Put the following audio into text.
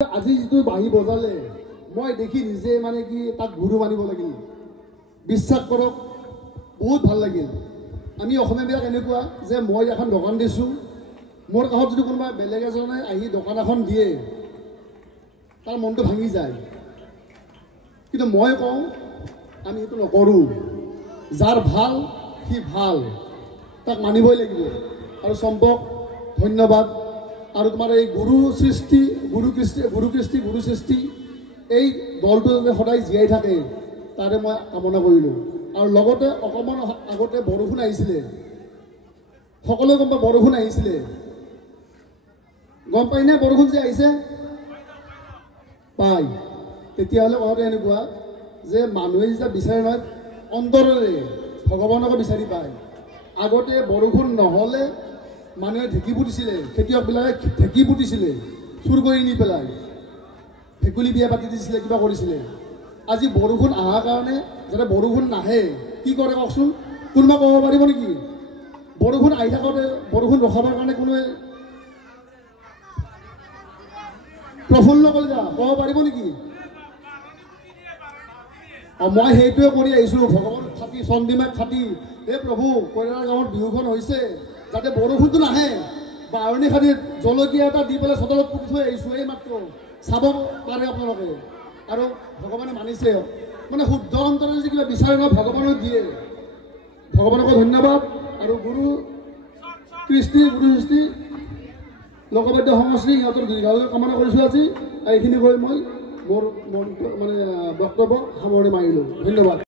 আজি যিটো বাঁহী বজালে মই দেখি নিজে মানে কি তাক গুৰু মানিব লাগিল। বিশ্বাস কৰক বহুত ভাল লাগিল। আমি অসমীয়াবিলাক এনেকুৱা যে মই এখন দোকান দিছোঁ, মোৰ কাষত যদি কোনোবা বেলেগ এজনে আহি দোকান এখন দিয়ে তাৰ মনটো ভাঙি যায়, কিন্তু মই কওঁ আমি সেইটো নকৰোঁ। যাৰ ভাল সি ভাল, তাক মানিবই লাগিব। আৰু চম্পক ধন্যবাদ। আৰু তোমাৰ এই গুৰু সৃষ্টি এই দলটো যাতে সদায় জীয়াই থাকে তাৰে মই কামনা কৰিলোঁ। আৰু লগতে অকণমান আগতে বৰষুণ আহিছিলে, সকলোৱে গম পায় বৰষুণ আহিছিলে, গম পাইনে বৰষুণ যে আহিছে পাই। তেতিয়াহ'লে কথাটো এনেকুৱা যে মানুহে যেতিয়া বিচাৰে নহয় অন্তৰেৰে ভগৱানকো বিচাৰি পায়। আগতে বৰষুণ নহ'লে মানুহে ঢেঁকী পুতিছিলে, খেতিয়কবিলাকে ঢেঁকী পুতিছিলে, চুৰ কৰি নি পেলাই ভেকুলী বিয়া পাতি দিছিলে, কিবা কৰিছিলে। আজি বৰষুণ অহাৰ কাৰণে যাতে বৰষুণ নাহে কি কৰে কওকচোন, কোনোবা ক'ব পাৰিব নেকি? বৰষুণ আহি থাকোঁতে বৰষুণ ৰখাবৰ কাৰণে কোনোৱে প্ৰফুল্ল কলিতা ক'ব পাৰিব নেকি? মই সেইটোৱে কৰি আহিছোঁ, ভগৱান খাতি চন্দিমাক খাতি। এই প্ৰভু কইনাৰ গাঁৱত বিহুখন হৈছে যাতে বৰষুণটো নাহে। বাৰণি খাতিত জলকীয়া এটা দি পেলাই চোতালত পুতি থৈ আহিছোঁ, এই মাত্ৰ চাব পাৰে আপোনালোকে। আৰু ভগৱানে মানিছে, মানে শুদ্ধ অন্তৰে যদি কিবা বিচাৰে ন ভগৱানেও দিয়ে। ভগৱানকো ধন্যবাদ। আৰু গুৰু সৃষ্টি লোকবাদ্য সংস্কৃতি সিহঁতৰ দীৰ্ঘায়ু কামনা কৰিছোঁ। আজি এইখিনি কৈ মই মোৰ বক্তব্য সামৰণি মাৰিলোঁ। ধন্যবাদ।